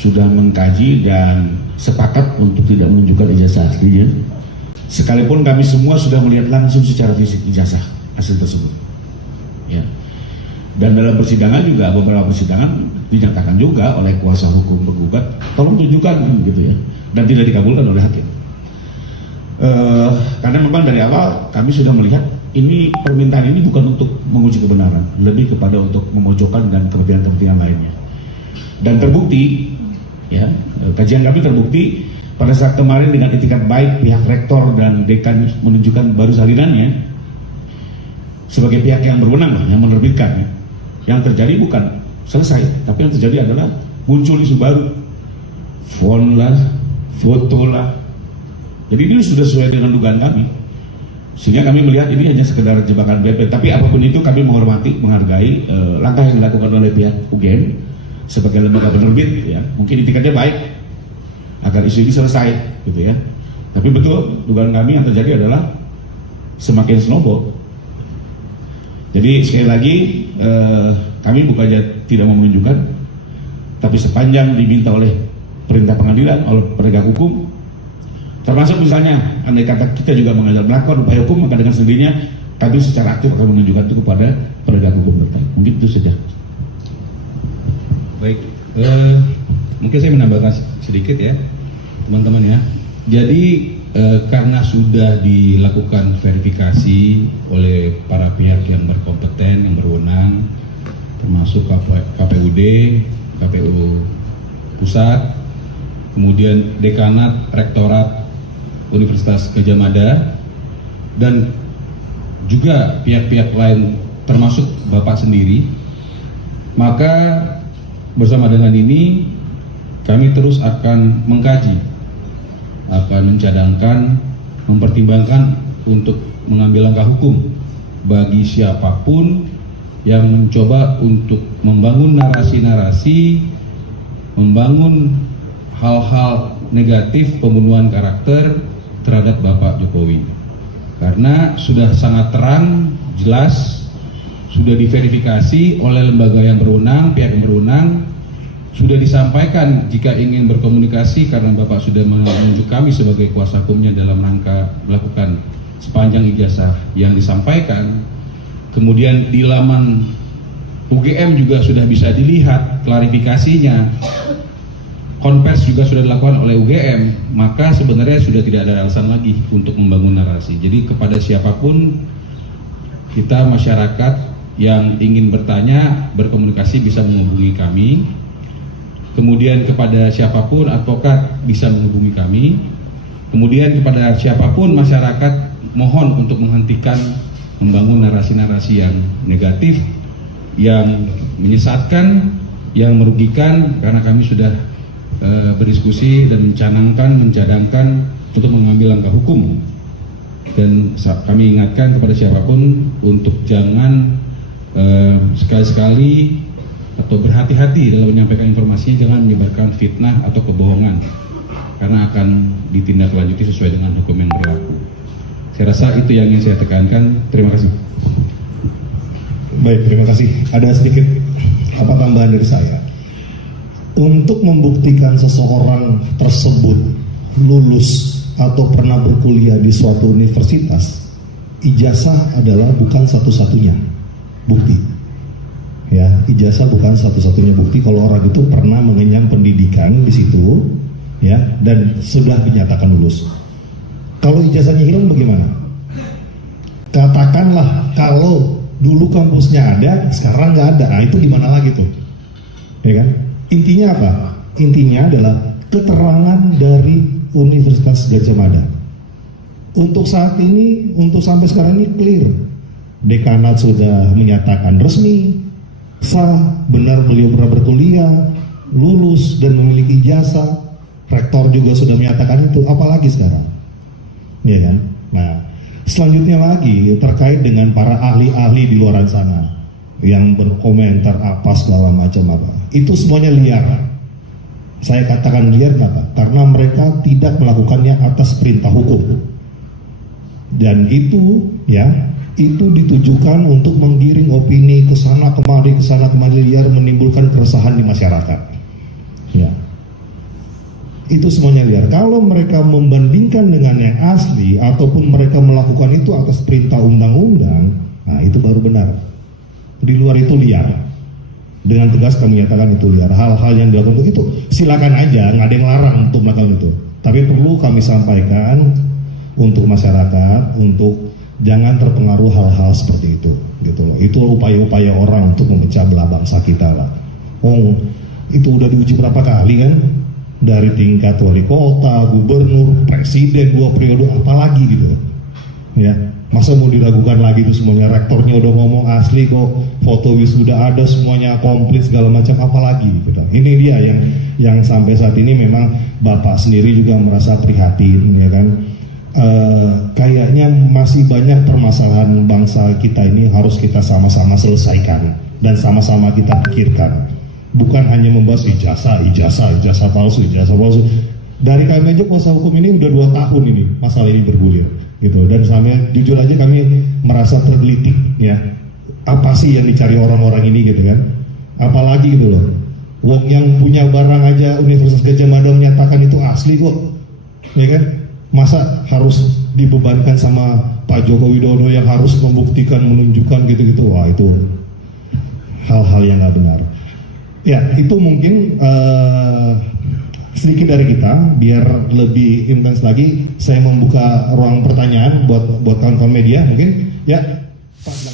sudah mengkaji dan sepakat untuk tidak menunjukkan ijazah aslinya. Sekalipun kami semua sudah melihat langsung secara fisik ijazah hasil tersebut. Ya. Dan dalam persidangan juga, beberapa persidangan dinyatakan juga oleh kuasa hukum penggugat, tolong tunjukkan gitu ya, dan tidak dikabulkan oleh hakim. Karena memang dari awal kami sudah melihat ini permintaan ini bukan untuk menguji kebenaran, lebih kepada untuk memojokkan dan kepentingan-kepentingan lainnya. Dan terbukti, ya, kajian kami terbukti pada saat kemarin dengan etikat baik pihak rektor dan dekan menunjukkan baru salinannya sebagai pihak yang berwenang yang menerbitkan. Yang terjadi bukan selesai, tapi yang terjadi adalah muncul isu baru, font lah, foto lah. Jadi ini sudah sesuai dengan dugaan kami, sehingga kami melihat ini hanya sekedar jebakan BP. Tapi apapun itu kami menghormati, menghargai langkah yang dilakukan oleh pihak UGM sebagai lembaga penerbit. Ya, mungkin itikadnya baik agar isu ini selesai, gitu ya. Tapi betul dugaan kami yang terjadi adalah semakin snowball. Jadi sekali lagi kami bukannya tidak mau menunjukkan, tapi sepanjang diminta oleh perintah pengadilan, oleh penegak hukum, termasuk misalnya andai kata kita juga melakukan upaya hukum, maka dengan sendirinya kami secara aktif akan menunjukkan itu kepada penegak hukum terkait. Mungkin itu saja. Baik, mungkin saya menambahkan sedikit ya teman-teman ya. Jadi karena sudah dilakukan verifikasi oleh para pihak yang berkompeten, yang berwenang, termasuk KPUD, KPU Pusat, kemudian Dekanat, Rektorat Universitas Gadjah Mada, dan juga pihak-pihak lain termasuk Bapak sendiri, maka bersama dengan ini kami terus akan mengkaji, akan mencadangkan, mempertimbangkan untuk mengambil langkah hukum bagi siapapun yang mencoba untuk membangun narasi-narasi, membangun hal-hal negatif pembunuhan karakter terhadap Bapak Jokowi. Karena sudah sangat terang, jelas, sudah diverifikasi oleh lembaga yang berwenang, pihak yang berwenang, sudah disampaikan jika ingin berkomunikasi, karena Bapak sudah menunjuk kami sebagai kuasa hukumnya dalam rangka melakukan sepanjang ijazah yang disampaikan. Kemudian di laman UGM juga sudah bisa dilihat klarifikasinya, konvers juga sudah dilakukan oleh UGM, maka sebenarnya sudah tidak ada alasan lagi untuk membangun narasi. Jadi kepada siapapun, kita masyarakat yang ingin bertanya, berkomunikasi bisa menghubungi kami. Kemudian kepada siapapun advokat bisa menghubungi kami. Kemudian kepada siapapun masyarakat, mohon untuk menghentikan membangun narasi-narasi yang negatif, yang menyesatkan, yang merugikan, karena kami sudah berdiskusi dan mencadangkan untuk mengambil langkah hukum. Dan kami ingatkan kepada siapapun untuk jangan sekali-sekali atau berhati-hati dalam menyampaikan informasi, jangan menyebarkan fitnah atau kebohongan, karena akan ditindaklanjuti sesuai dengan hukum yang berlaku. Saya rasa itu yang ingin saya tekankan. Terima kasih. Baik, terima kasih. Ada sedikit tambahan dari saya. Untuk membuktikan seseorang tersebut lulus atau pernah berkuliah di suatu universitas, ijazah adalah bukan satu-satunya bukti. Ya, ijazah bukan satu-satunya bukti kalau orang itu pernah mengenyam pendidikan di situ, ya, dan sudah dinyatakan lulus. Kalau ijazahnya hilang bagaimana? Katakanlah kalau dulu kampusnya ada, sekarang nggak ada, nah itu gimana lagi tuh? Ya kan? Intinya apa? Intinya adalah keterangan dari Universitas Gadjah Mada. Untuk saat ini, untuk sampai sekarang ini clear. Dekanat sudah menyatakan resmi, sah, benar beliau pernah berkuliah, lulus dan memiliki ijazah. Rektor juga sudah menyatakan itu, apalagi sekarang? Ya kan? Nah, selanjutnya lagi terkait dengan para ahli-ahli di luar sana yang berkomentar apa segala macam apa. Itu semuanya liar. Saya katakan liar kenapa? Karena mereka tidak melakukannya atas perintah hukum. Dan itu ya, itu ditujukan untuk menggiring opini ke sana kemari liar, menimbulkan keresahan di masyarakat. Ya. itu semuanya liar. Kalau mereka membandingkan dengan yang asli ataupun mereka melakukan itu atas perintah undang-undang, nah itu baru benar. Di luar itu liar. Dengan tegas kami nyatakan itu liar. Hal-hal yang dilakukan itu silakan aja, nggak ada yang larang untuk melakukan itu. Tapi perlu kami sampaikan untuk masyarakat, untuk jangan terpengaruh hal-hal seperti itu, gitu loh. Itu upaya-upaya orang untuk memecah belah bangsa kita lah. Oh, itu udah diuji berapa kali kan? Dari tingkat wali kota, gubernur, presiden 2 periode, apalagi gitu ya. Masa mau diragukan lagi itu semuanya? Rektornya udah ngomong asli kok, foto wisuda ada, semuanya komplit segala macam, apalagi gitu. Ini dia yang sampai saat ini memang Bapak sendiri juga merasa prihatin ya kan. Kayaknya masih banyak permasalahan bangsa kita ini harus kita sama-sama selesaikan dan sama-sama kita pikirkan. Bukan hanya membahas ijazah palsu. Dari kami aja kuasa hukum ini udah 2 tahun ini masalah ini bergulir, gitu. Dan sampai jujur aja kami merasa tergelitik, ya. Apa sih yang dicari orang-orang ini, gitu kan? Apalagi gitu loh. Wong yang punya barang aja Universitas Gadjah Mada menyatakan itu asli kok, ya kan? Masa harus dibebankan sama Pak Joko Widodo yang harus membuktikan, menunjukkan gitu-gitu? Wah, itu hal-hal yang nggak benar. Ya, itu mungkin sedikit dari kita. Biar lebih intens lagi, saya membuka ruang pertanyaan buat kawan-kawan media mungkin. Ya, Pak.